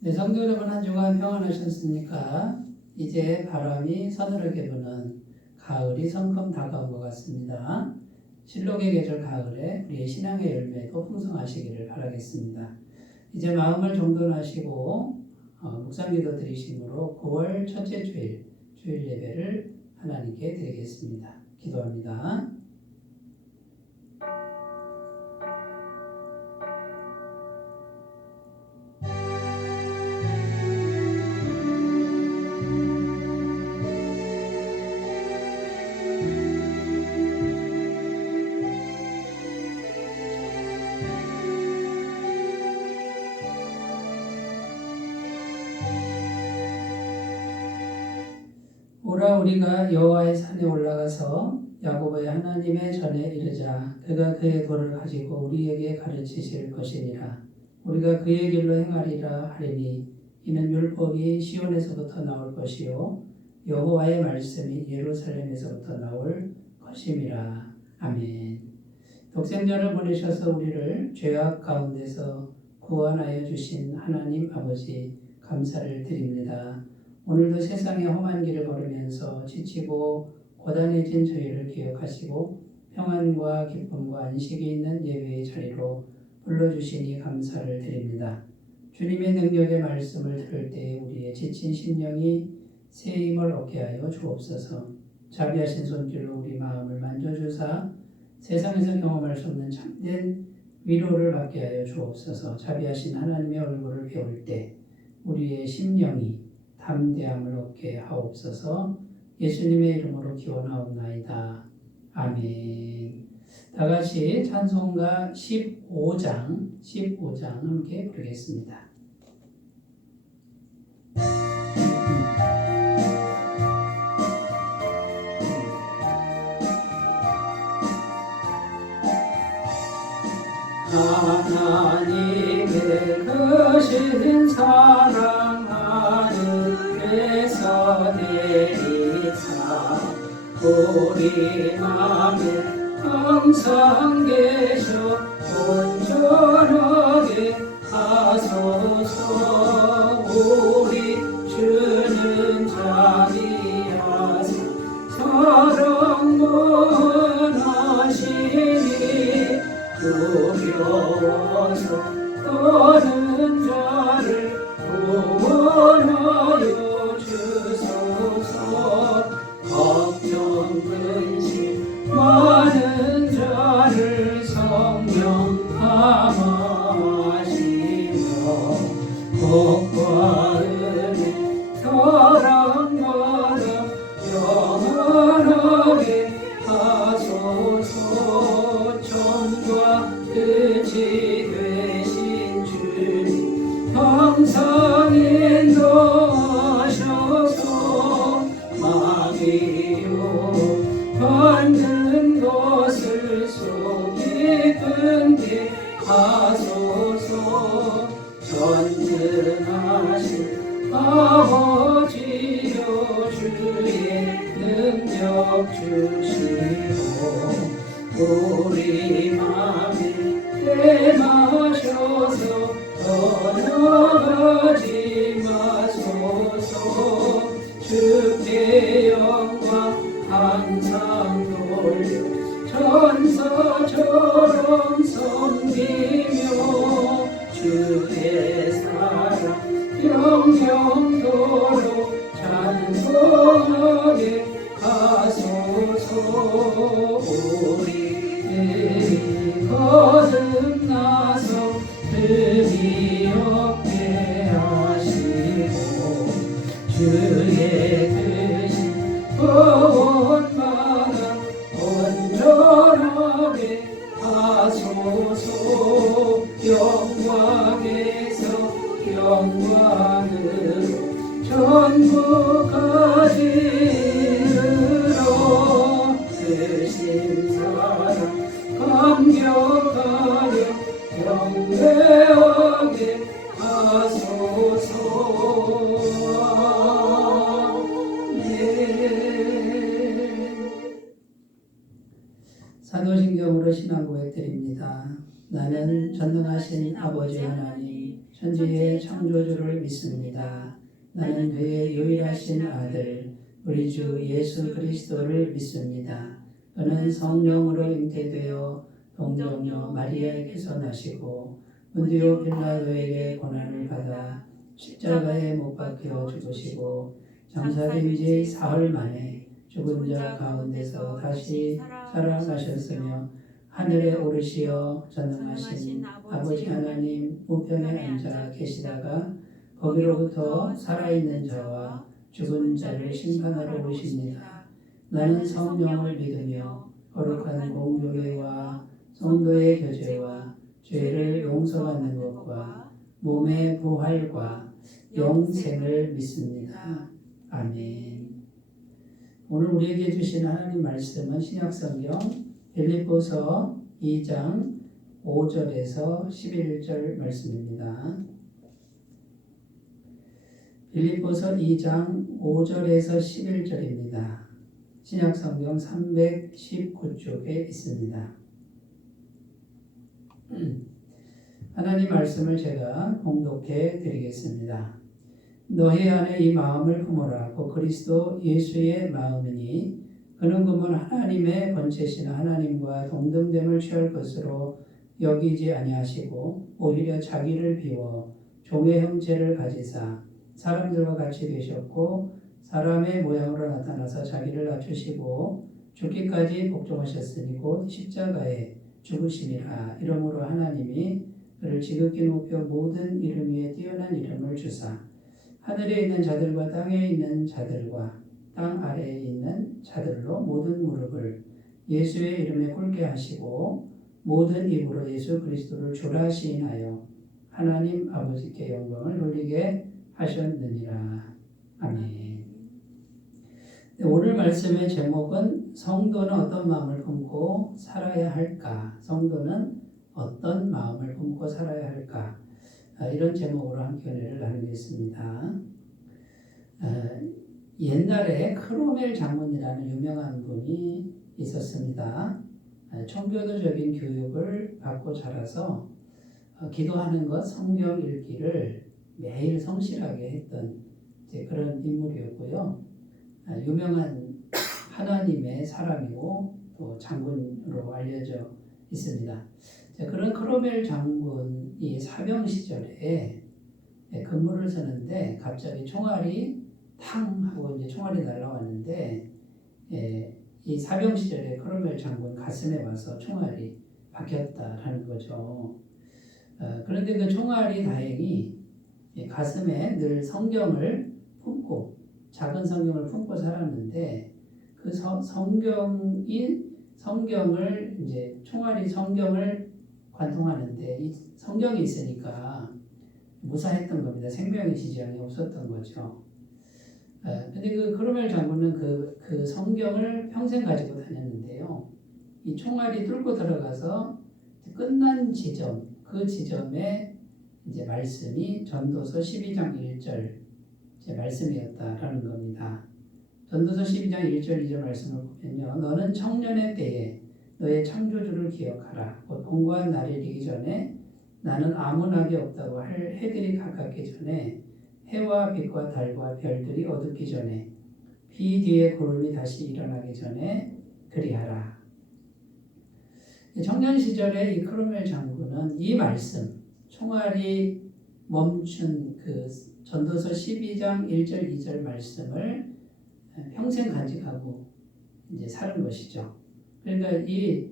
네, 성도 여러분 한 주간 평안하셨습니까? 이제 바람이 서늘하게 부는 가을이 성큼 다가온 것 같습니다. 실록의 계절 가을에 우리의 신앙의 열매도 풍성하시기를 바라겠습니다. 이제 마음을 정돈하시고 묵상기도 드리심으로 9월 첫째 주일 예배를 하나님께 드리겠습니다. 기도합니다. 오라 우리가 여호와의 산에 올라가서 야곱의 하나님의 전에 이르자. 그가 그의 도를 가지고 우리에게 가르치실 것이니라. 우리가 그의 길로 행하리라 하리니 이는 율법이 시온에서부터 나올 것이요 여호와의 말씀이 예루살렘에서부터 나올 것임이라. 아멘. 독생자를 보내셔서 우리를 죄악 가운데서 구원하여 주신 하나님 아버지 감사를 드립니다. 오늘도 세상의 험한 길을 걸으면서 지치고 고단해진 저희를 기억하시고 평안과 기쁨과 안식이 있는 예배의 자리로 불러주시니 감사를 드립니다. 주님의 능력의 말씀을 들을 때 우리의 지친 심령이 새 힘을 얻게 하여 주옵소서. 자비하신 손길로 우리 마음을 만져주사 세상에서 경험할 수 없는 참된 위로를 받게 하여 주옵소서. 자비하신 하나님의 얼굴을 배울 때 우리의 심령이 담대함을 얻게 하옵소서. 예수님의 이름으로 기원하옵나이다. 아멘. 다같이 찬송가 15장 함께 부르겠습니다. 하나님의 크신 사랑 하늘에서 내리사 우리 맘에 항상 계셔 온전하게 하소서. 우리 주는 자비하사 사랑 원하시니 두려워서 떠는 자를 구원하여 주소서. 걱정 근심 많은 자를 성령 감화하시며 복과 은혜 사랑받아 영원하게 하소서. 정과 끝이 되신 주님 항상 인도하셔서 마귀요 받는 것을 속이 끊게 하소서. 전능하신 아버지여 주의 능력 주시고 우리 맘에 대마셔서 떠나가지 마소서. 주께 영광 항상 돌려 천사처럼 섬기며 주의 사랑 영영토록 찬송하게 하소서. 우리들이 거듭나서 흠이 없게 하시고 주의 크신 구원받아 온전하게 하소서. 영광에서 영광으로 천국까지 이르러 크신 사랑 감격하여 경배하게 하소서. 사도신경으로 신앙 고백드립니다. 나는 전능하신 아버지 하나님 천지의 창조주를 믿습니다. 나는 그의 유일하신 아들 우리 주 예수 그리스도를 믿습니다. 그는 성령으로 잉태되어 동정녀 마리아에게서 나시고 본디오 빌라도에게 고난을 받아 십자가에 못 박혀 죽으시고 장사된 지 사흘 만에 죽은 자 가운데서 다시 살아나셨으며 하늘에 오르시어 전능하신 아버지 하나님 우편에 앉아 계시다가 거기로부터 살아있는 자와 죽은 자를 심판하러 오십니다. 나는 성령을 믿으며 거룩한 공교회와 성도의 교제와 죄를 용서받는 것과 몸의 부활과 영생을 믿습니다. 아멘. 오늘 우리에게 주신 하나님 말씀은 신약성경 빌립보서 2장 5절에서 11절 말씀입니다. 빌립보서 2장 5절에서 11절입니다. 신약성경 319쪽에 있습니다. 하나님 말씀을 제가 봉독해 드리겠습니다. 너희 안에 이 마음을 품으라. 곧 그리스도 예수의 마음이니 그는 그분 하나님의 번체신 하나님과 동등됨을 취할 것으로 여기지 아니하시고 오히려 자기를 비워 종의 형체를 가지사 사람들과 같이 되셨고 사람의 모양으로 나타나서 자기를 낮추시고 죽기까지 복종하셨으니 곧 십자가에 죽으심이라. 이러므로 하나님이 그를 지극히 높여 모든 이름 위에 뛰어난 이름을 주사 하늘에 있는 자들과 땅에 있는 자들과 땅 아래에 있는 자들로 모든 무릎을 예수의 이름에 꿇게 하시고 모든 입으로 예수 그리스도를 주라 시인하여 하나님 아버지께 영광을 돌리게 하셨느니라. 아멘. 오늘 말씀의 제목은 성도는 어떤 마음을 품고 살아야 할까? 성도는 어떤 마음을 품고 살아야 할까? 이런 제목으로 함께 은혜를 나누겠습니다. 옛날에 크로멜 장군이라는 유명한 분이 있었습니다. 청교도적인 교육을 받고 자라서 기도하는 것, 성경 읽기를 매일 성실하게 했던 그런 인물이었고요. 유명한 하나님의 사람이고 또 장군으로 알려져 있습니다. 그런 크로멜 장군이 사병 시절에 근무를 서는데 갑자기 총알이 탕 하고 이제 총알이 날아왔는데 이 사병 시절에 크로멜 장군 가슴에 와서 총알이 박혔다라는 거죠. 그런데 그 총알이 다행히 가슴에 늘 성경을 품고 작은 성경을 품고 살았는데 그 성경을 이제 총알이 성경을 관통하는데 이 성경이 있으니까 무사했던 겁니다. 생명의 지장이 없었던 거죠. 근데 그 크로멜 장군은 그 성경을 평생 가지고 다녔는데요. 이 총알이 뚫고 들어가서 끝난 지점, 그 지점에 이제 말씀이 전도서 12장 1절 말씀이었다라는 겁니다. 전도서 12장 1절 2절 말씀을 보면요. 너는 청년의 때에 너의 창조주를 기억하라. 곧 공고한 날이 이르기 전에 나는 아무 낙이 없다고 할 해들이 가깝기 전에 해와 빛과 달과 별들이 어둡기 전에 비 뒤에 구름이 다시 일어나기 전에 그리하라. 청년 시절에 이 크로멜 장군은 이 말씀, 총알이 멈춘 그 전도서 12장 1절 2절 말씀을 평생 간직하고 이제 사는 것이죠. 그러니까 이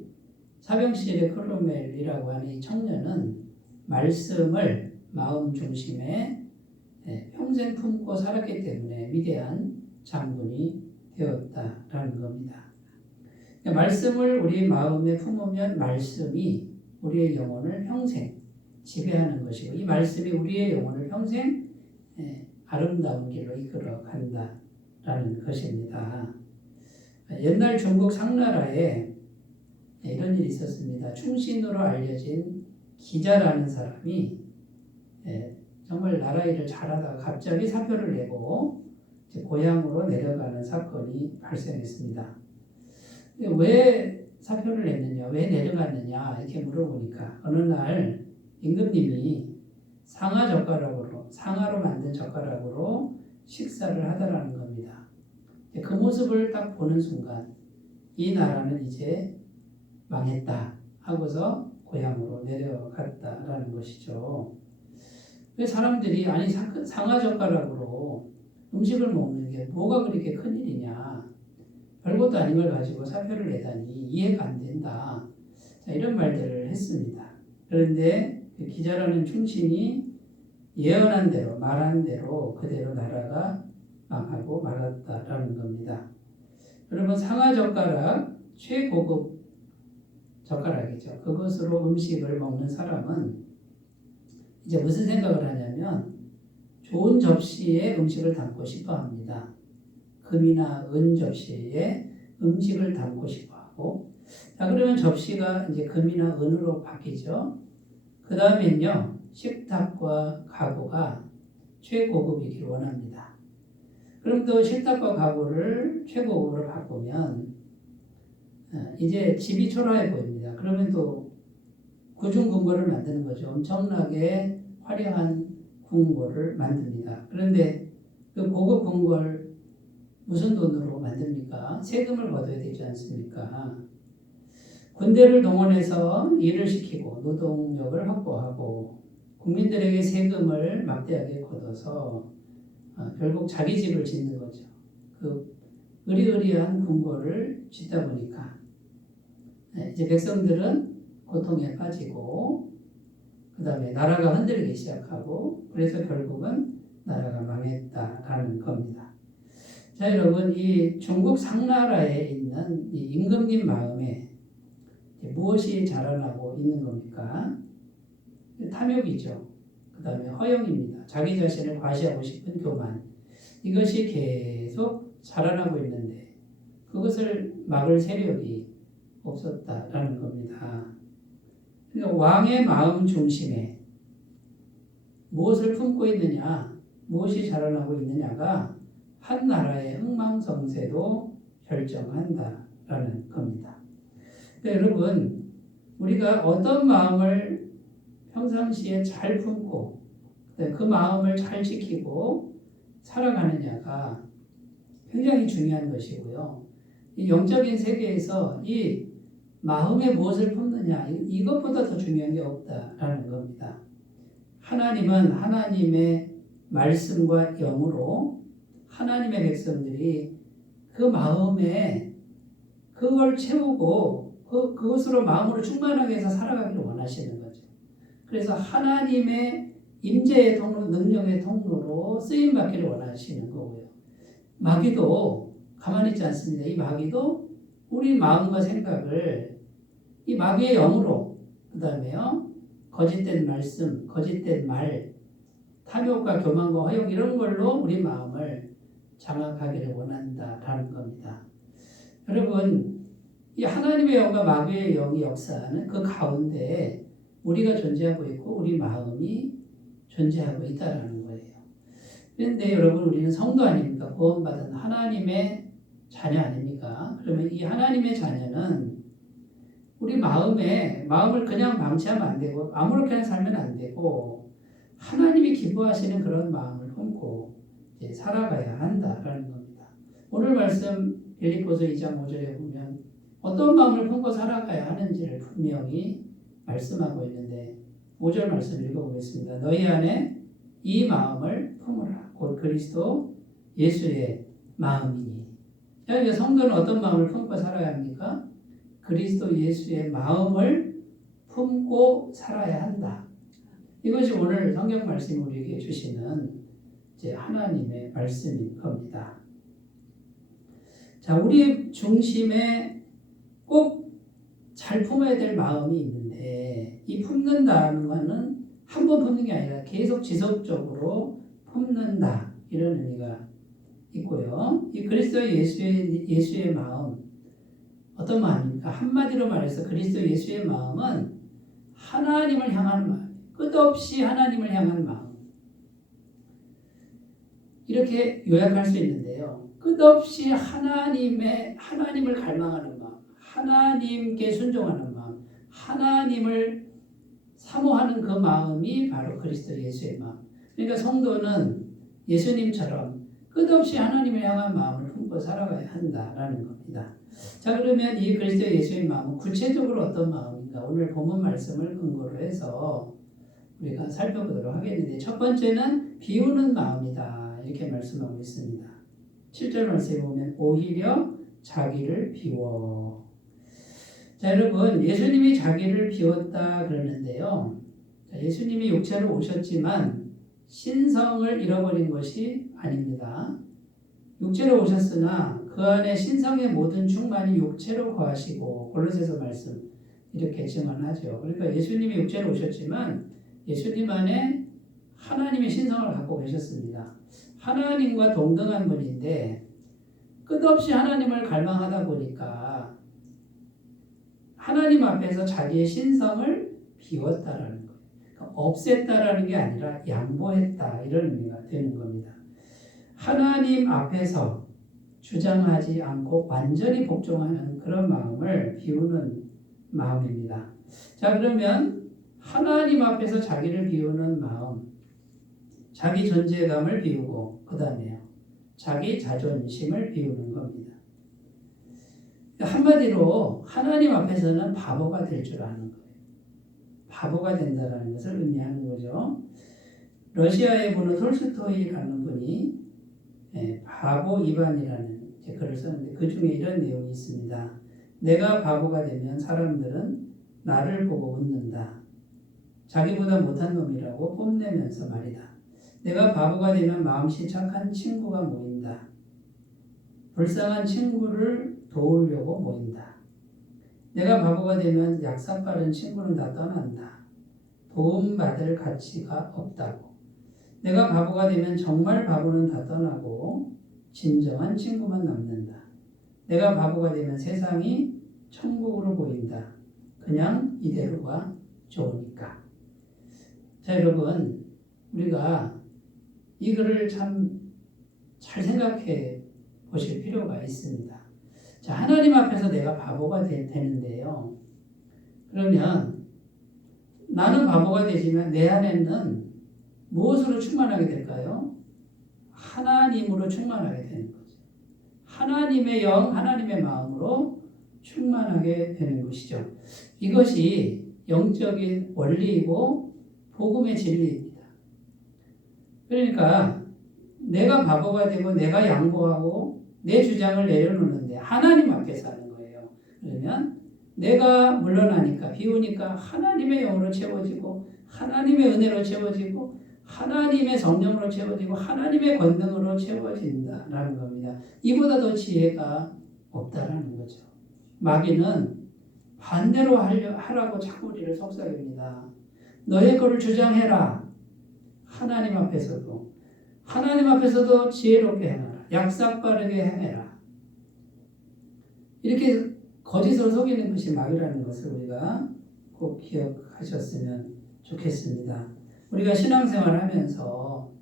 사병 시절의 크로멜이라고 하는 이 청년은 말씀을 마음 중심에 평생 품고 살았기 때문에 위대한 장군이 되었다라는 겁니다. 그러니까 말씀을 우리 마음에 품으면 말씀이 우리의 영혼을 평생 지배하는 것이고 이 말씀이 우리의 영혼을 평생 아름다운 길로 이끌어 간다라는 것입니다. 옛날 중국 상나라에 이런 일이 있었습니다. 충신으로 알려진 기자라는 사람이 정말 나라 일을 잘하다가 갑자기 사표를 내고 고향으로 내려가는 사건이 발생했습니다. 왜 사표를 냈느냐, 왜 내려갔느냐 이렇게 물어보니까 어느 날 임금님이 상아로 만든 젓가락으로 식사를 하더라는 겁니다. 그 모습을 딱 보는 순간 이 나라는 이제 망했다 하고서 고향으로 내려갔다라는 것이죠. 사람들이 아니 상아 젓가락으로 음식을 먹는 게 뭐가 그렇게 큰일이냐, 별것도 아닌 걸 가지고 사표를 내다니 이해가 안 된다, 자, 이런 말들을 했습니다. 그런데 그 기자라는 충신이 예언한 대로 말한 대로 그대로 나라가 망하고 말았다라는 겁니다. 여러분, 상아 젓가락 최고급 젓가락이죠. 그것으로 음식을 먹는 사람은 이제 무슨 생각을 하냐면 좋은 접시에 음식을 담고 싶어 합니다. 금이나 은 접시에 음식을 담고 싶어 하고, 자, 그러면 접시가 이제 금이나 은으로 바뀌죠. 그 다음엔요, 식탁과 가구가 최고급이기를 원합니다. 그럼 또 식탁과 가구를 최고급으로 바꾸면 이제 집이 초라해 보입니다. 그러면 또 구중궁궐을 만드는 거죠. 엄청나게 화려한 궁궐을 만듭니다. 그런데 그 고급 궁궐 무슨 돈으로 만듭니까? 세금을 걷어야 되지 않습니까? 군대를 동원해서 일을 시키고 노동력을 확보하고 국민들에게 세금을 막대하게 걷어서 결국 자기 집을 짓는 거죠. 그 의리의리한 궁궐을 짓다 보니까 이제 백성들은 고통에 빠지고 그 다음에 나라가 흔들리기 시작하고, 그래서 결국은 나라가 망했다라는 겁니다. 자, 여러분, 이 중국 상나라에 있는 이 임금님 마음에 무엇이 자라나고 있는 겁니까? 탐욕이죠. 그 다음에 허영입니다. 자기 자신을 과시하고 싶은 교만. 이것이 계속 자라나고 있는데 그것을 막을 세력이 없었다라는 겁니다. 그러니까 왕의 마음 중심에 무엇을 품고 있느냐, 무엇이 자라나고 있느냐가 한 나라의 흥망성쇠도 결정한다라는 겁니다. 그러니까 여러분, 우리가 어떤 마음을 평상시에 잘 품고 그 마음을 잘 지키고 살아가느냐가 굉장히 중요한 것이고요. 이 영적인 세계에서 이 마음에 무엇을 품느냐, 이것보다 더 중요한 게 없다라는 겁니다. 하나님은 하나님의 말씀과 영으로 하나님의 백성들이 그 마음에 그걸 채우고 그것으로 마음으로 충만하게 해서 살아가기를 원하시는 거죠. 그래서 하나님의 임재의 통로, 능력의 통로로 쓰임받기를 원하시는 거고요. 마귀도 가만히 있지 않습니다. 이 마귀도 우리 마음과 생각을 이 마귀의 영으로, 그 다음에요, 거짓된 말씀, 거짓된 말, 탐욕과 교만과 허영 이런 걸로 우리 마음을 장악하기를 원한다라는 겁니다. 여러분, 이 하나님의 영과 마귀의 영이 역사하는 그 가운데 우리가 존재하고 있고 우리 마음이 존재하고 있다라는 거예요. 그런데 여러분, 우리는 성도 아닙니까? 구원받은 하나님의 자녀 아닙니까? 그러면 이 하나님의 자녀는 우리 마음을 그냥 방치하면 안 되고 아무렇게나 살면 안 되고 하나님이 기뻐하시는 그런 마음을 품고 이제 살아가야 한다라는 겁니다. 오늘 말씀 빌립보서 2장 5절에 보면 어떤 마음을 품고 살아가야 하는지를 분명히 말씀하고 있는데 5절 말씀 읽어보겠습니다. 너희 안에 이 마음을 품으라. 곧 그리스도 예수의 마음이니. 여기 성도는 어떤 마음을 품고 살아야 합니까? 그리스도 예수의 마음을 품고 살아야 한다. 이것이 오늘 성경 말씀이 우리에게 주시는 이제 하나님의 말씀인 겁니다. 자, 우리 중심에 꼭 잘 품어야 될 마음이 있는데 이 품는다는 것은 한 번 품는 게 아니라 계속 지속적으로 품는다, 이런 의미가 있고요. 이 그리스도 예수의 마음, 어떤 마음입니까? 한마디로 말해서 그리스도 예수의 마음은 하나님을 향한 마음, 끝없이 하나님을 향한 마음, 이렇게 요약할 수 있는데요. 끝없이 하나님을 갈망하는 마음, 하나님께 순종하는 마음, 하나님을 사모하는 그 마음이 바로 그리스도 예수의 마음. 그러니까 성도는 예수님처럼 끝없이 하나님을 향한 마음을 품고 살아가야 한다라는 겁니다. 자, 그러면 이 그리스도 예수의 마음은 구체적으로 어떤 마음인가? 오늘 본문 말씀을 근거로 해서 우리가 살펴보도록 하겠는데, 첫 번째는 비우는 마음이다, 이렇게 말씀하고 있습니다. 7절 말씀에 보면 오히려 자기를 비워. 자, 여러분, 예수님이 자기를 비웠다 그러는데요. 자, 예수님이 육체로 오셨지만 신성을 잃어버린 것이 아닙니다. 육체로 오셨으나 그 안에 신성의 모든 충만이 육체로 거하시고, 골로새서 말씀 이렇게 증언하죠. 그러니까 예수님이 육체로 오셨지만 예수님 안에 하나님의 신성을 갖고 계셨습니다. 하나님과 동등한 분인데 끝없이 하나님을 갈망하다 보니까 하나님 앞에서 자기의 신성을 비웠다라는 거예요. 그러니까 없앴다라는 게 아니라 양보했다, 이런 의미가 되는 겁니다. 하나님 앞에서 주장하지 않고 완전히 복종하는 그런 마음을 비우는 마음입니다. 자, 그러면 하나님 앞에서 자기를 비우는 마음, 자기 존재감을 비우고 그 다음에요, 자기 자존심을 비우는 겁니다. 한마디로 하나님 앞에서는 바보가 될 줄 아는 거예요. 바보가 된다는 것을 의미하는 거죠. 러시아의 분은 톨스토이라는 분이 바보 이반이라는 글을 썼는데 그 중에 이런 내용이 있습니다. 내가 바보가 되면 사람들은 나를 보고 웃는다. 자기보다 못한 놈이라고 뽐내면서 말이다. 내가 바보가 되면 마음씨 착한 친구가 모인다. 불쌍한 친구를 도우려고 모인다. 내가 바보가 되면 약삭 빠른 친구는 다 떠난다. 도움받을 가치가 없다고. 내가 바보가 되면 정말 바보는 다 떠나고 진정한 친구만 남는다. 내가 바보가 되면 세상이 천국으로 보인다. 그냥 이대로가 좋으니까. 자, 여러분, 우리가 이거를 참 잘 생각해 보실 필요가 있습니다. 자, 하나님 앞에서 내가 바보가 되는데요. 그러면 나는 바보가 되지만 내 안에는 무엇으로 충만하게 될까요? 하나님으로 충만하게 되는 거죠. 하나님의 영, 하나님의 마음으로 충만하게 되는 것이죠. 이것이 영적인 원리이고 복음의 진리입니다. 그러니까 내가 바보가 되고 내가 양보하고 내 주장을 내려놓는데 하나님 앞에서 하는 거예요. 그러면 내가 물러나니까, 비우니까 하나님의 영으로 채워지고 하나님의 은혜로 채워지고 하나님의 성령으로 채워지고 하나님의 권능으로 채워진다라는 겁니다. 이보다 더 지혜가 없다라는 거죠. 마귀는 반대로 하라고 자꾸 우리를 속삭입니다. 너의 거를 주장해라. 하나님 앞에서도 지혜롭게 행하라. 약삭 빠르게 행해라. 이렇게 거짓으로 속이는 것이 마귀라는 것을 우리가 꼭 기억하셨으면 좋겠습니다. 우리가 신앙생활을 하면서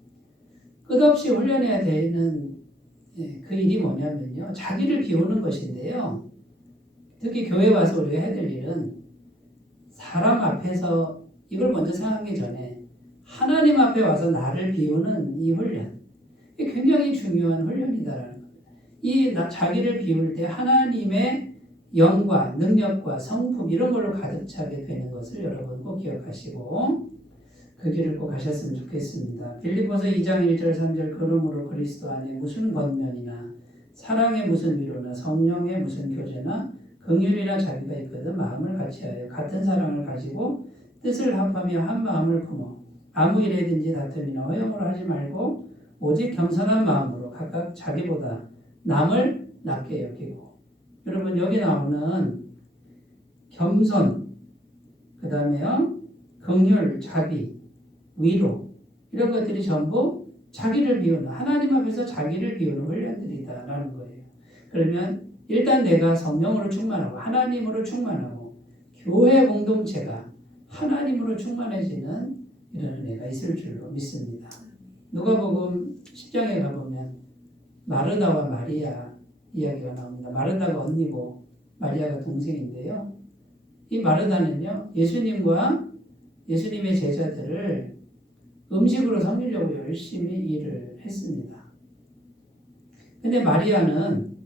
끝없이 훈련해야 되는 그 일이 뭐냐면요, 자기를 비우는 것인데요. 특히 교회 와서 우리가 해야 될 일은 사람 앞에서 이걸 먼저 생각하기 전에 하나님 앞에 와서 나를 비우는 이 훈련, 이게 굉장히 중요한 훈련이다라는 겁니다. 이 자기를 비울 때 하나님의 영과 능력과 성품 이런 걸로 가득 차게 되는 것을 여러분 꼭 기억하시고 그 길을 꼭 가셨으면 좋겠습니다. 빌립보서 2장 1절 3절 그러므로 그리스도 안에 무슨 권면이나 사랑의 무슨 위로나 성령의 무슨 교제나 긍휼이나 자비가 있거든 마음을 같이하여 같은 사랑을 가지고 뜻을 합하며 한 마음을 품어 아무 일에든지 다툼이나 허용으로 하지 말고 오직 겸손한 마음으로 각각 자기보다 남을 낮게 여기고. 여러분, 여기 나오는 겸손, 그 다음에요 긍휼, 자비, 위로, 이런 것들이 전부 자기를 비우는, 하나님 앞에서 자기를 비우는 훈련들이다라는 거예요. 그러면 일단 내가 성령으로 충만하고 하나님으로 충만하고 교회 공동체가 하나님으로 충만해지는 이런 은혜가 있을 줄로 믿습니다. 누가복음 10장에 가보면 마르다와 마리아 이야기가 나옵니다. 마르다가 언니고 마리아가 동생인데요. 이 마르다는요, 예수님과 예수님의 제자들을 음식으로 섬기려고 열심히 일을 했습니다. 근데 마리아는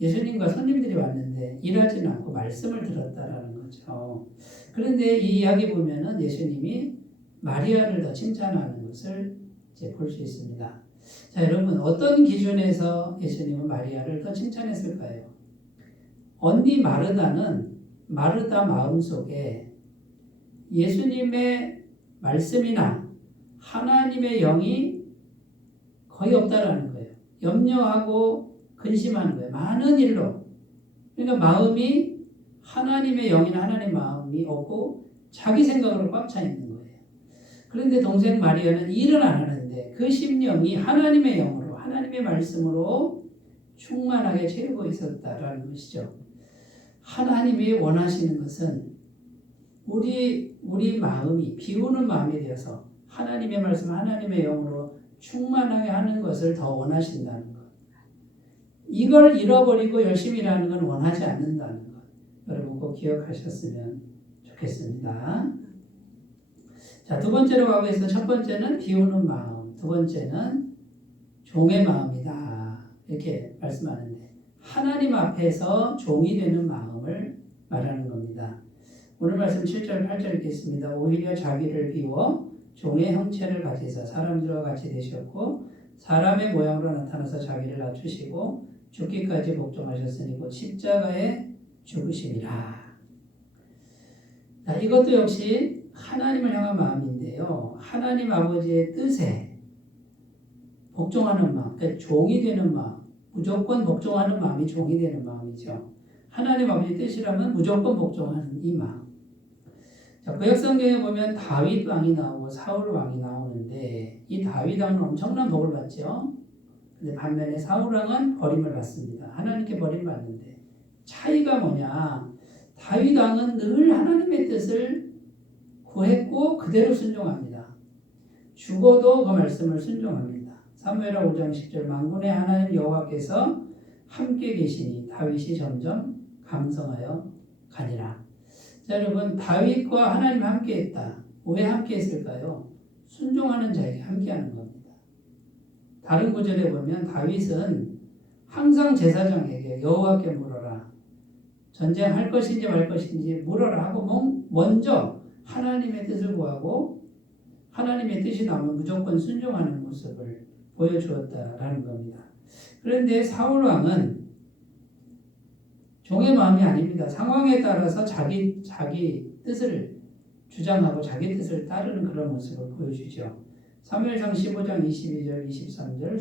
예수님과 손님들이 왔는데 일하지는 않고 말씀을 들었다라는 거죠. 그런데 이 이야기 보면은 예수님이 마리아를 더 칭찬하는 것을 이제 볼 수 있습니다. 자, 여러분 어떤 기준에서 예수님은 마리아를 더 칭찬했을까요? 언니 마르다는 마르다 마음속에 예수님의 말씀이나 하나님의 영이 거의 없다라는 거예요. 염려하고 근심하는 거예요. 많은 일로. 그러니까 마음이 하나님의 영이나 하나님의 마음이 없고 자기 생각으로 꽉 차 있는 거예요. 그런데 동생 마리아는 일은 안 하는데 그 심령이 하나님의 영으로 하나님의 말씀으로 충만하게 채우고 있었다라는 것이죠. 하나님이 원하시는 것은 우리 마음이 비우는 마음이 되어서 하나님의 말씀, 하나님의 영으로 충만하게 하는 것을 더 원하신다는 것. 이걸 잃어버리고 열심히 일하는 건 원하지 않는다는 것. 여러분 꼭 기억하셨으면 좋겠습니다. 자, 두 번째로 가고 있어서 첫 번째는 비우는 마음, 두 번째는 종의 마음이다. 이렇게 말씀하는데 하나님 앞에서 종이 되는 마음을 말하는 겁니다. 오늘 말씀 7절, 8절 읽겠습니다. 오히려 자기를 비워 종의 형체를 가지사 사람들과 같이 되셨고 사람의 모양으로 나타나서 자기를 낮추시고 죽기까지 복종하셨으니 곧 십자가에 죽으심이라. 자, 이것도 역시 하나님을 향한 마음인데요. 하나님 아버지의 뜻에 복종하는 마음, 그러니까 종이 되는 마음, 무조건 복종하는 마음이 종이 되는 마음이죠. 하나님 아버지의 뜻이라면 무조건 복종하는 이 마음. 자, 구약 성경에 보면 다윗 왕이 나오고 사울 왕이 나오는데 이 다윗 왕은 엄청난 복을 받죠. 근데 반면에 사울 왕은 버림을 받습니다. 하나님께 버림받는데 차이가 뭐냐? 다윗 왕은 늘 하나님의 뜻을 구했고 그대로 순종합니다. 죽어도 그 말씀을 순종합니다. 사무엘하 5장 10절 만군의 하나님 여호와께서 함께 계시니 다윗이 점점 강성하여 가니라. 자, 여러분 다윗과 하나님 함께했다. 왜 함께했을까요? 순종하는 자에게 함께하는 겁니다. 다른 구절에 보면 다윗은 항상 제사장에게 여호와께 물어라. 전쟁할 것인지 말 것인지 물어라 하고 먼저 하나님의 뜻을 구하고 하나님의 뜻이 나오면 무조건 순종하는 모습을 보여주었다라는 겁니다. 그런데 사울 왕은 종의 마음이 아닙니다. 상황에 따라서 자기 뜻을 주장하고 자기 뜻을 따르는 그런 모습을 보여주죠. 사무엘상 15장 22절 23절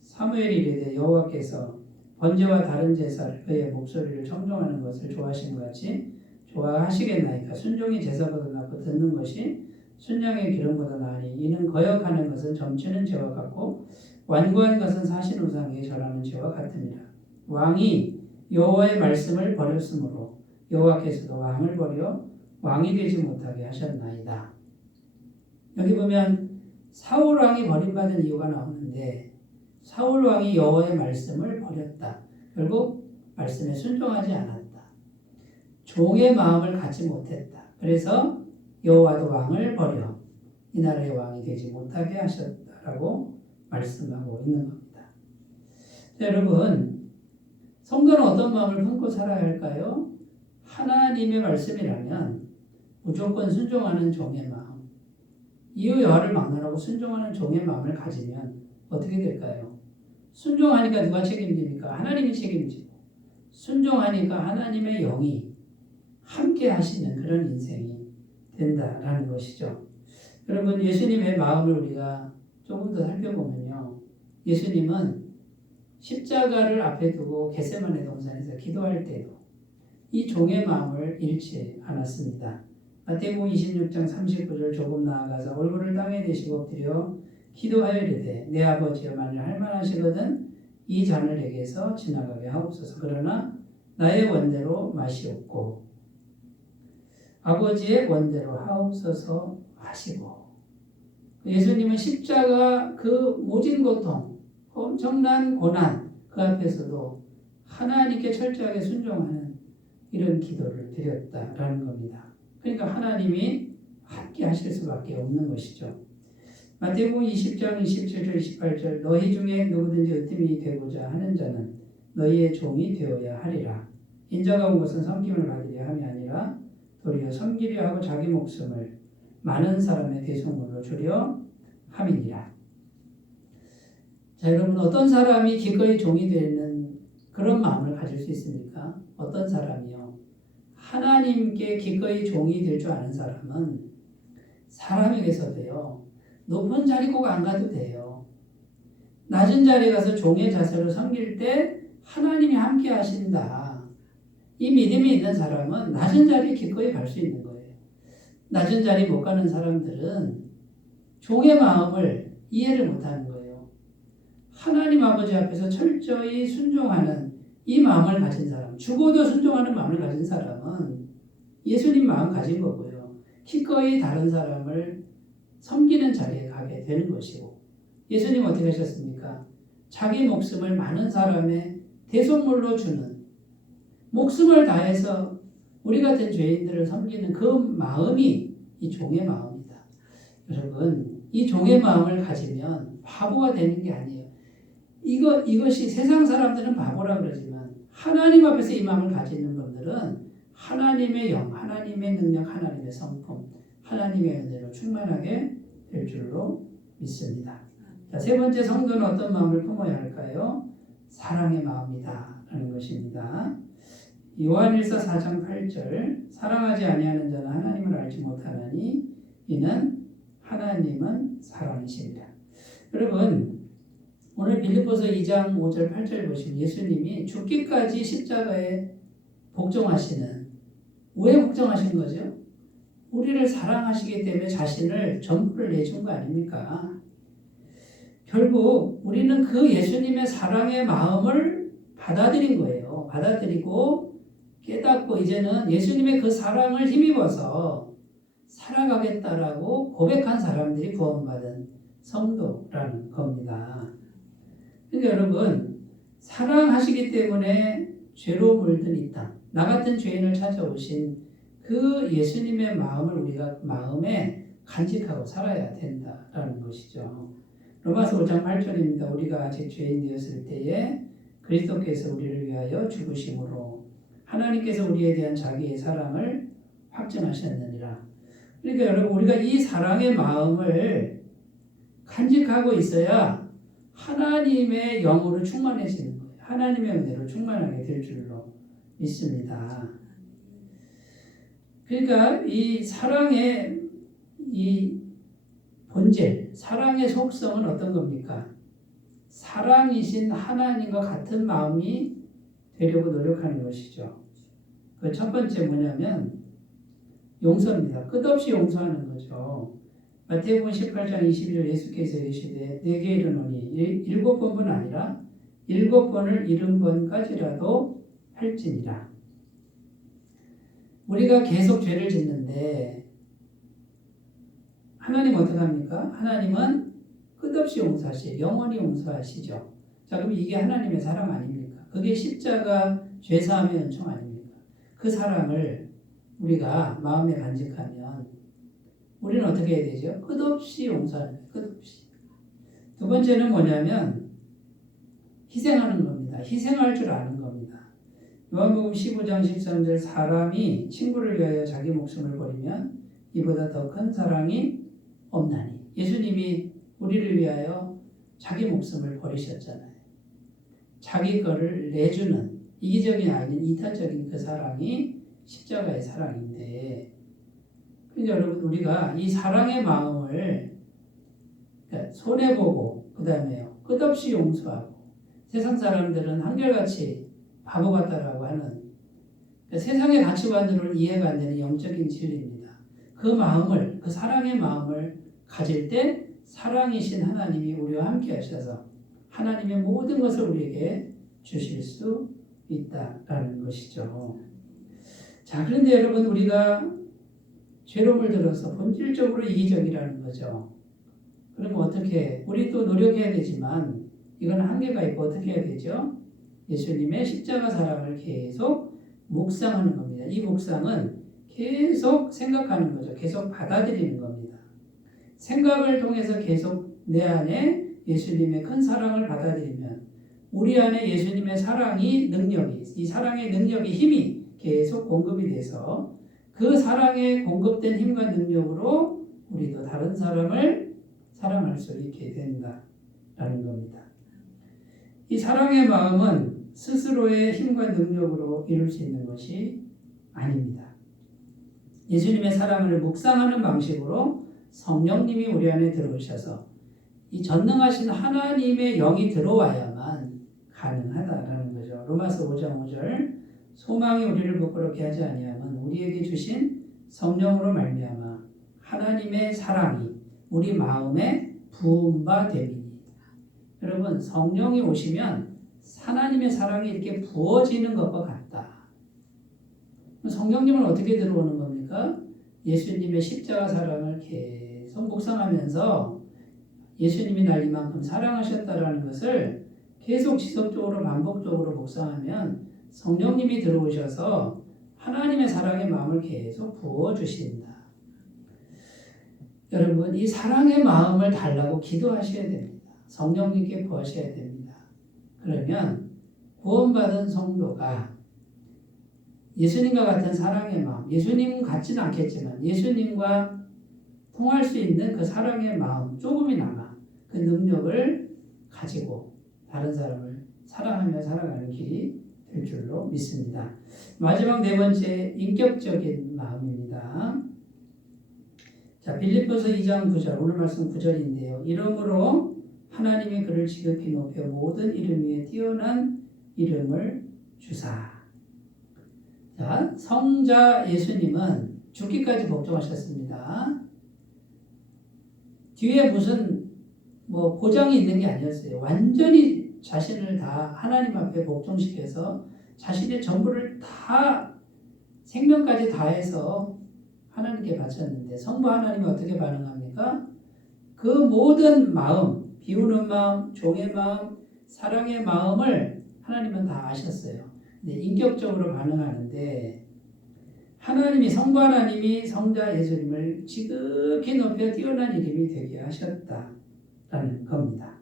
사무엘이 이르되 여호와께서 번제와 다른 제사를 그의 목소리를 청종하는 것을 좋아하신 것 같이 좋아하시겠나이까. 순종이 제사보다 낫고 듣는 것이 순양의 기름보다 나으니 이는 거역하는 것은 점치는 죄와 같고 완고한 것은 사신 우상에게 절하는 죄와 같습니다. 왕이 여호와의 말씀을 버렸으므로 여호와께서도 왕을 버려 왕이 되지 못하게 하셨나이다. 여기 보면 사울 왕이 버림받은 이유가 나오는데 사울 왕이 여호와의 말씀을 버렸다. 결국 말씀에 순종하지 않았다. 종의 마음을 갖지 못했다. 그래서 여호와도 왕을 버려 이 나라의 왕이 되지 못하게 하셨다라고 말씀하고 있는 겁니다. 자, 여러분 성도는 어떤 마음을 품고 살아야 할까요? 하나님의 말씀이라면 무조건 순종하는 종의 마음, 이유 여하를 막론하고 순종하는 종의 마음을 가지면 어떻게 될까요? 순종하니까 누가 책임집니까? 하나님이 책임지고 순종하니까 하나님의 영이 함께 하시는 그런 인생이 된다라는 것이죠. 여러분 예수님의 마음을 우리가 조금 더 살펴보면요. 예수님은 십자가를 앞에 두고 겟세마네 동산에서 기도할 때도 이 종의 마음을 잃지 않았습니다. 마태복음 26장 39절 조금 나아가서 얼굴을 땅에 대시고 엎드려 기도하여 이르되 내 아버지여 만일 할만하시거든 이 잔을 내게서 지나가게 하옵소서. 그러나 나의 원대로 마시옵고 아버지의 원대로 하옵소서 하시고 예수님은 십자가 그 모진 고통 엄청난 고난 그 앞에서도 하나님께 철저하게 순종하는 이런 기도를 드렸다라는 겁니다. 그러니까 하나님이 함께 하실 수밖에 없는 것이죠. 마태복음 20장 27절 28절 너희 중에 누구든지 으뜸이 되고자 하는 자는 너희의 종이 되어야 하리라. 인자가 온 것은 섬김을 받으려 함이 아니라 도리어 섬기려 하고 자기 목숨을 많은 사람의 대속물로 주려 함이니라. 자, 여러분 어떤 사람이 기꺼이 종이 되는 그런 마음을 가질 수 있습니까? 어떤 사람이요? 하나님께 기꺼이 종이 될 줄 아는 사람은 사람에게서도요. 높은 자리 꼭 안 가도 돼요. 낮은 자리에 가서 종의 자세로 섬길 때 하나님이 함께 하신다. 이 믿음이 있는 사람은 낮은 자리에 기꺼이 갈 수 있는 거예요. 낮은 자리 못 가는 사람들은 종의 마음을 이해를 못하는 거예요. 하나님 아버지 앞에서 철저히 순종하는 이 마음을 가진 사람, 죽어도 순종하는 마음을 가진 사람은 예수님 마음 가진 거고요. 기꺼이 다른 사람을 섬기는 자리에 가게 되는 것이고, 예수님 어떻게 하셨습니까? 자기 목숨을 많은 사람의 대속물로 주는, 목숨을 다해서 우리 같은 죄인들을 섬기는 그 마음이 이 종의 마음이다. 여러분, 이 종의 마음을 가지면 바보가 되는 게 아니에요. 이것이 세상 사람들은 바보라 그러지만 하나님 앞에서 이 마음을 가지는 분들은 하나님의 영, 하나님의 능력, 하나님의 성품, 하나님의 은혜로 충만하게 될 줄로 믿습니다. 자, 세 번째, 성도는 어떤 마음을 품어야 할까요? 사랑의 마음이다 라는 것입니다. 요한일서 4장 8절 사랑하지 아니하는 자는 하나님을 알지 못하나니 이는 하나님은 사랑이십니다. 여러분, 오늘 빌립보서 2장 5절 8절 보시면 예수님이 죽기까지 십자가에 복종하시는, 왜 복종하신 거죠? 우리를 사랑하시기 때문에 자신을 전부를 내준 거 아닙니까? 결국 우리는 그 예수님의 사랑의 마음을 받아들인 거예요. 받아들이고 깨닫고 이제는 예수님의 그 사랑을 힘입어서 살아가겠다라고 고백한 사람들이 구원받은 성도라는 겁니다. 그러니까 여러분, 사랑하시기 때문에 죄로 물든 이 땅, 나 같은 죄인을 찾아오신 그 예수님의 마음을 우리가 마음에 간직하고 살아야 된다라는 것이죠. 로마서 5장 8절입니다. 우리가 아직 죄인 되었을 때에 그리스도께서 우리를 위하여 죽으심으로 하나님께서 우리에 대한 자기의 사랑을 확증하셨느니라. 그러니까 여러분, 우리가 이 사랑의 마음을 간직하고 있어야 하나님의 영으로 충만해지는 거예요. 하나님의 은혜로 충만하게 될 줄로 믿습니다. 그러니까 이 사랑의 이 본질, 사랑의 속성은 어떤 겁니까? 사랑이신 하나님과 같은 마음이 되려고 노력하는 것이죠. 그 첫 번째 뭐냐면 용서입니다. 끝없이 용서하는 거죠. 마태복음 18장 21절 예수께서 이르시되 내게 이르노니 7번뿐 아니라 7번을 70번까지라도 할지니라. 우리가 계속 죄를 짓는데 하나님 어떻게 합니까? 하나님은 끝없이 용서하시죠. 영원히 용서하시죠. 자, 그럼 이게 하나님의 사랑 아닙니까? 그게 십자가 죄사함의 은총 아닙니까? 그 사랑을 우리가 마음에 간직하면 우리는 어떻게 해야 되죠? 끝없이 용서하는 거예요. 끝없이. 두 번째는 뭐냐면 희생하는 겁니다. 희생할 줄 아는 겁니다. 요한복음 15장 13절 사람이 친구를 위하여 자기 목숨을 버리면 이보다 더 큰 사랑이 없나니. 예수님이 우리를 위하여 자기 목숨을 버리셨잖아요. 자기 거를 내주는 이기적이 아닌 이타적인 그 사랑이 십자가의 사랑인데, 그러니까 여러분, 우리가 이 사랑의 마음을 그러니까 손해보고 그 다음에요 끝없이 용서하고, 세상 사람들은 한결같이 바보 같다라고 하는 그러니까 세상의 가치관들을 이해가 안 되는 영적인 진리입니다. 그 마음을, 그 사랑의 마음을 가질 때 사랑이신 하나님이 우리와 함께 하셔서 하나님의 모든 것을 우리에게 주실 수 있다라는 것이죠. 자, 그런데 여러분, 우리가 죄로 물들어서 본질적으로 이기적이라는 거죠. 그러면 어떻게, 우리도 노력해야 되지만 이건 한계가 있고 어떻게 해야 되죠? 예수님의 십자가 사랑을 계속 묵상하는 겁니다. 이 묵상은 계속 생각하는 거죠. 계속 받아들이는 겁니다. 생각을 통해서 계속 내 안에 예수님의 큰 사랑을 받아들이면 우리 안에 예수님의 사랑이 능력이 이 사랑의 능력이 힘이 계속 공급이 돼서 그 사랑에 공급된 힘과 능력으로 우리도 다른 사람을 사랑할 수 있게 된다라는 겁니다. 이 사랑의 마음은 스스로의 힘과 능력으로 이룰 수 있는 것이 아닙니다. 예수님의 사랑을 묵상하는 방식으로 성령님이 우리 안에 들어오셔서 이 전능하신 하나님의 영이 들어와야만 가능하다라는 거죠. 로마서 5장 5절 소망이 우리를 부끄럽게 하지 아니하면 우리에게 주신 성령으로 말미암아 하나님의 사랑이 우리 마음에 부은 바 됨이니. 여러분 성령이 오시면 하나님의 사랑이 이렇게 부어지는 것과 같다. 성령님은 어떻게 들어오는 겁니까? 예수님의 십자가 사랑을 계속 묵상하면서 예수님이 날 이만큼 사랑하셨다라는 것을 계속 지속적으로 반복적으로 묵상하면 성령님이 들어오셔서 하나님의 사랑의 마음을 계속 부어주신다. 여러분 이 사랑의 마음을 달라고 기도하셔야 됩니다. 성령님께 구하셔야 됩니다. 그러면 구원받은 성도가 예수님과 같은 사랑의 마음, 예수님 같지는 않겠지만 예수님과 통할 수 있는 그 사랑의 마음 조금이나마 그 능력을 가지고 다른 사람을 사랑하며 살아가는 길이 될 줄로 믿습니다. 마지막 네 번째 인격적인 마음입니다. 자, 빌립보서 2장 9절 오늘 말씀 9절인데요. 이러므로 하나님이 그를 지극히 높여 모든 이름 위에 뛰어난 이름을 주사. 자, 성자 예수님은 죽기까지 복종하셨습니다. 뒤에 무슨 보장이 있는 게 아니었어요. 완전히 자신을 다 하나님 앞에 복종시켜서 자신의 전부를 다 생명까지 다해서 하나님께 바쳤는데 성부 하나님이 어떻게 반응합니까? 그 모든 마음, 비우는 마음, 종의 마음, 사랑의 마음을 하나님은 다 아셨어요. 근데 인격적으로 반응하는데 하나님이 성부 하나님이 성자 예수님을 지극히 높여 뛰어난 이름이 되게 하셨다라는 겁니다.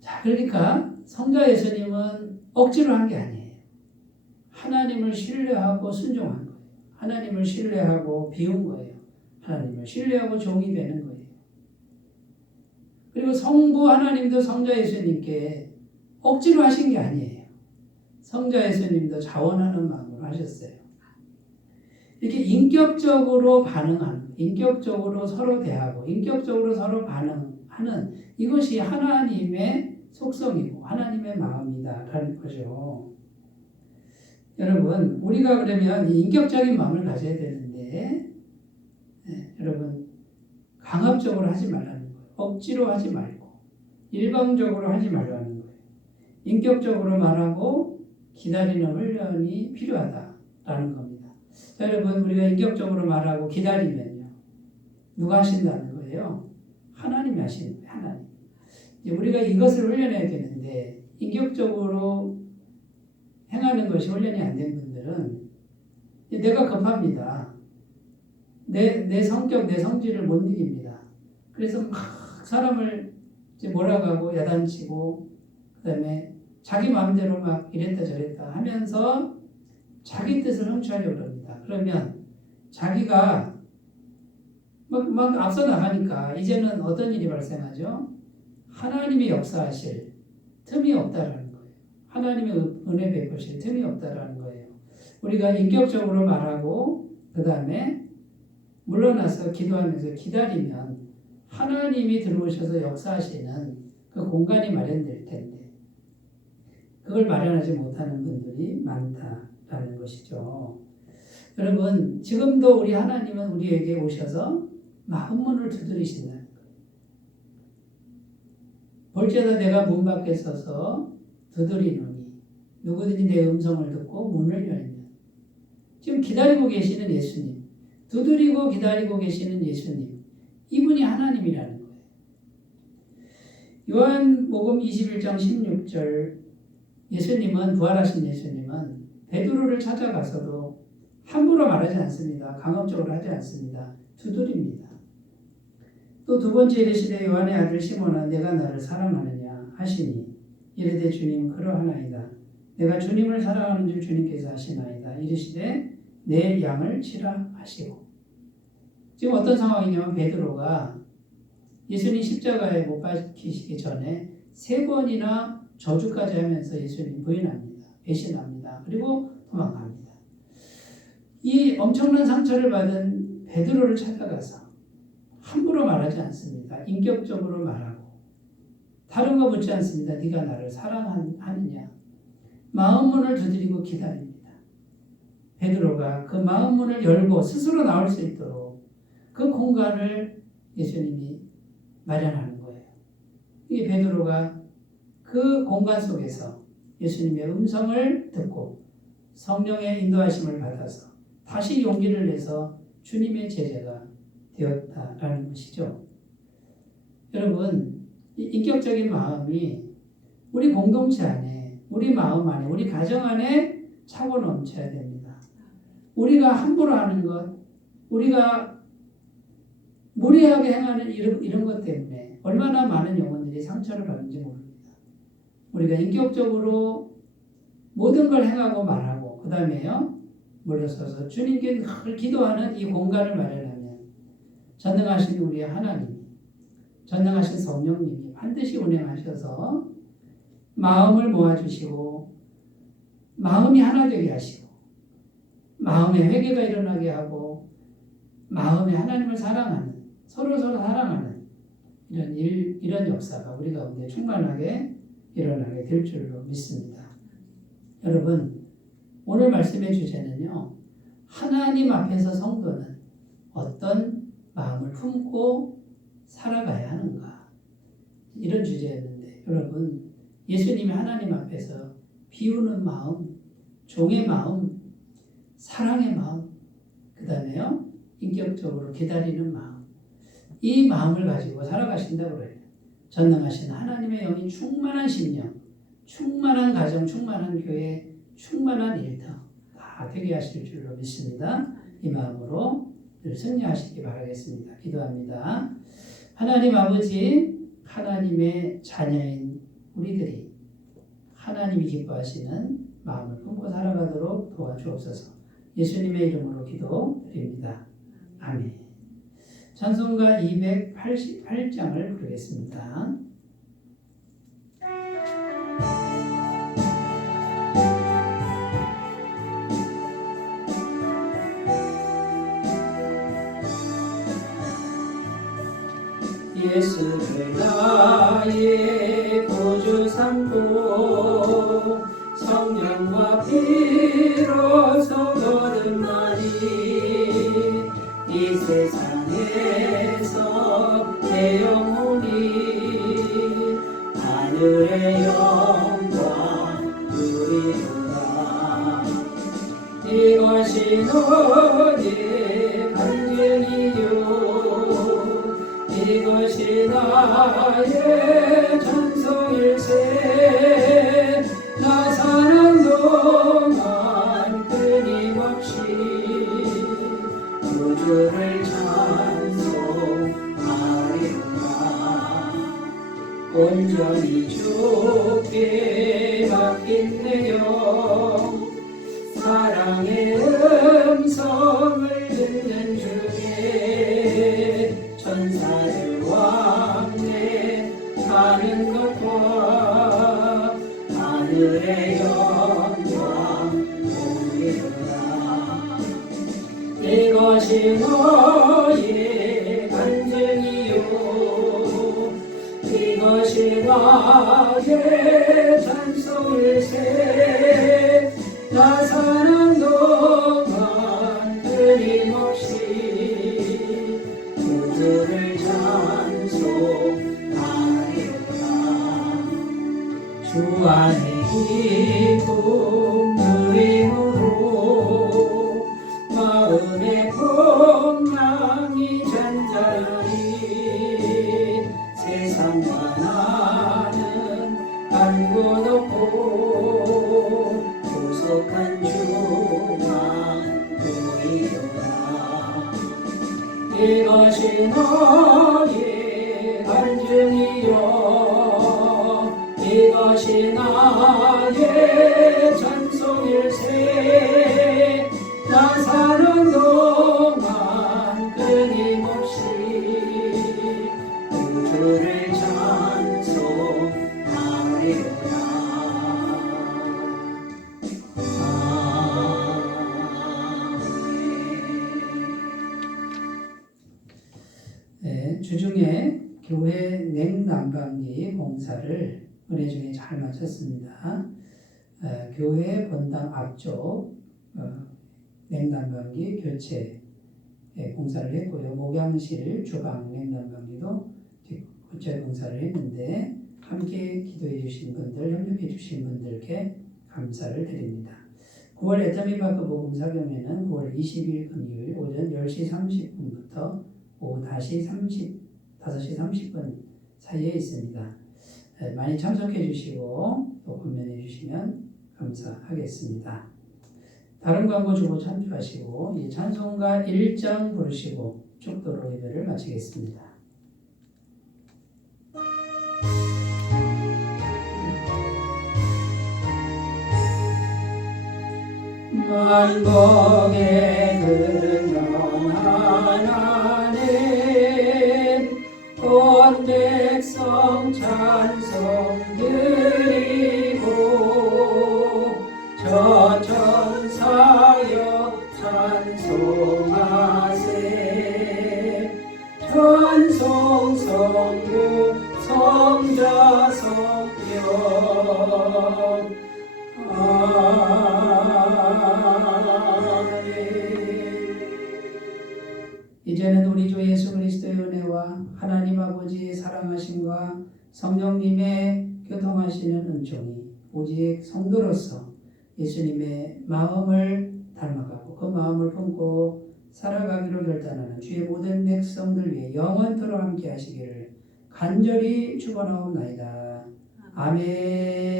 자, 그러니까 성자 예수님은 억지로 한 게 아니에요. 하나님을 신뢰하고 순종한 거예요. 하나님을 신뢰하고 비운 거예요. 하나님을 신뢰하고 종이 되는 거예요. 그리고 성부 하나님도 성자 예수님께 억지로 하신 게 아니에요. 성자 예수님도 자원하는 마음으로 하셨어요. 이렇게 인격적으로 반응하는, 인격적으로 서로 대하고, 인격적으로 서로 반응하는 이것이 하나님의 속성이고 하나님의 마음이다라는 거죠. 여러분, 우리가 그러면 인격적인 마음을 가져야 되는데, 여러분, 강압적으로 하지 말라는 거예요. 억지로 하지 말고, 일방적으로 하지 말라는 거예요. 인격적으로 말하고, 기다리는 훈련이 필요하다라는 겁니다. 자, 여러분, 우리가 인격적으로 말하고 기다리면요. 누가 하신다는 거예요? 하나님이 하시는 거예요. 하나님. 우리가 이것을 훈련해야 되는데 인격적으로 행하는 것이 훈련이 안 된 분들은 내가 급합니다. 내 성격, 내 성질을 못 이깁니다. 그래서 막 사람을 몰아가고 야단치고 그다음에 자기 마음대로 막 이랬다 저랬다 하면서 자기 뜻을 훔쳐하려고 합니다. 그러면 자기가 막 앞서 나가니까 이제는 어떤 일이 발생하죠? 하나님이 역사하실 틈이 없다라는 거예요. 하나님의 은혜 베푸실 틈이 없다라는 거예요. 우리가 인격적으로 말하고 그 다음에 물러나서 기도하면서 기다리면 하나님이 들어오셔서 역사하시는 그 공간이 마련될 텐데 그걸 마련하지 못하는 분들이 많다라는 것이죠. 여러분, 지금도 우리 하나님은 우리에게 오셔서 마음문을 두드리신다는 거예요. 볼지어다 내가 문 밖에 서서 두드리노니 누구든지 내 음성을 듣고 문을 열면. 지금 기다리고 계시는 예수님, 두드리고 기다리고 계시는 예수님, 이분이 하나님이라는 거예요. 요한복음 21장 16절 예수님은 부활하신 예수님은 베드로를 찾아가서도 함부로 말하지 않습니다. 강압적으로 하지 않습니다. 두드립니다. 또 두 번째 이르시되 요한의 아들 시몬아 내가 나를 사랑하느냐 하시니 이르되 주님 그러하나이다. 내가 주님을 사랑하는 줄 주님께서 하시나이다. 이르시되 내 양을 치라 하시고. 지금 어떤 상황이냐면 베드로가 예수님 십자가에 못 박히시기 전에 3번이나 저주까지 하면서 예수님 부인합니다. 배신합니다. 그리고 도망갑니다. 이 엄청난 상처를 받은 베드로를 찾아가서 함부로 말하지 않습니다. 인격적으로 말하고 다른 거 묻지 않습니다. 네가 나를 사랑하느냐. 마음문을 두드리고 기다립니다. 베드로가 그 마음문을 열고 스스로 나올 수 있도록 그 공간을 예수님이 마련하는 거예요. 이 베드로가 그 공간 속에서 예수님의 음성을 듣고 성령의 인도하심을 받아서 다시 용기를 내서 주님의 제자가 되었다라는 것이죠. 여러분, 이 인격적인 마음이 우리 공동체 안에, 우리 마음 안에, 우리 가정 안에 차고 넘쳐야 됩니다. 우리가 함부로 하는 것, 우리가 무례하게 행하는 이런 것 때문에 얼마나 많은 영혼들이 상처를 받는지 모릅니다. 우리가 인격적으로 모든 걸 행하고 말하고 그 다음에요 물러서서 주님께 늘 기도하는 이 공간을 마련하면 전능하신 우리 하나님, 전능하신 성령님이 반드시 운행하셔서 마음을 모아주시고 마음이 하나 되게 하시고 마음의 회개가 일어나게 하고 마음에 하나님을 사랑하는 서로 사랑하는 이런 역사가 우리 가운데 충만하게 일어나게 될 줄로 믿습니다. 여러분, 오늘 말씀의 주제는요, 하나님 앞에서 성도는 어떤 마음을 품고 살아가야 하는가, 이런 주제였는데, 여러분, 예수님이 하나님 앞에서 비우는 마음, 종의 마음, 사랑의 마음, 그 다음에요 인격적으로 기다리는 마음, 이 마음을 가지고 살아가신다고 해요. 전능하신 하나님의 영이 충만한 심령, 충만한 가정, 충만한 교회, 충만한 일터 다 되게 하실 줄로 믿습니다. 이 마음으로 늘 승리하시기 바라겠습니다. 기도합니다. 하나님 아버지, 하나님의 자녀인 우리들이 하나님이 기뻐하시는 마음을 품고 살아가도록 도와주옵소서. 예수님의 이름으로 기도드립니다. 아멘. 찬송가 288장을 부르겠습니다. 예수를 나의 구주 삼고 성령과 피로서 거듭나니 이 세상에서 내 영혼이 하늘의 영광 누리도다. 이것이 너의 간증이요 이것이 나의 전성일세. 나 사는 동안 끊임없이 구주를 찬송하리라. 온전히 주께 맡긴 내 영 사랑의 음성을 듣는 중에 천사들 왕래 하는 것과 하늘의 영광 보이리라. 이것이 너의 간증이요 이것이 나의 찬송일세. 나 사는 동안 끊임없이 구주를 찬송하리라. 주 안에 기쁨 누림으로 마음의 풍랑이 잔잔히 세상과 나는 안고 높고 구속한 주만 보이도다. 이것이 너의 간증이요 이것이 나의 찬송일세. 나 사는 동안 끊임없이 주를 찬송하리로다. 네, 주중에 교회 냉난방기 공사를 은혜 중에 잘 마쳤습니다. 교회 본당 앞쪽 냉난방기 교체 공사를 했고요. 목양실 주방 냉난방기도 교체 공사를 했는데 함께 기도해 주신 분들, 협력해 주신 분들께 감사를 드립니다. 9월 애터미마크 복음사경에는 9월 20일 금요일 오전 10시 30분부터 오후 5시 30분 사이에 있습니다. 많이 참석해 주시고 또 권면해 주시면 감사하겠습니다. 다른 광고 주고 참조하시고 이 찬송가 1장 부르시고 축도로 예배를 마치겠습니다. 만복의 근원 하나님 온 백성 찬송 드리고 저천사여 찬송하세. 찬송 성부 성자 성령 이제는 우리 주 예수 그리스도의 은혜와 하나님 아버지의 사랑하심과 성령님의 교통하시는 은총이 오직 성도로서 예수님의 마음을 닮아가고 그 마음을 품고 살아가기로 결단하는 주의 모든 백성들 위해 영원토록 함께 하시기를 간절히 축원하옵나이다. 아멘.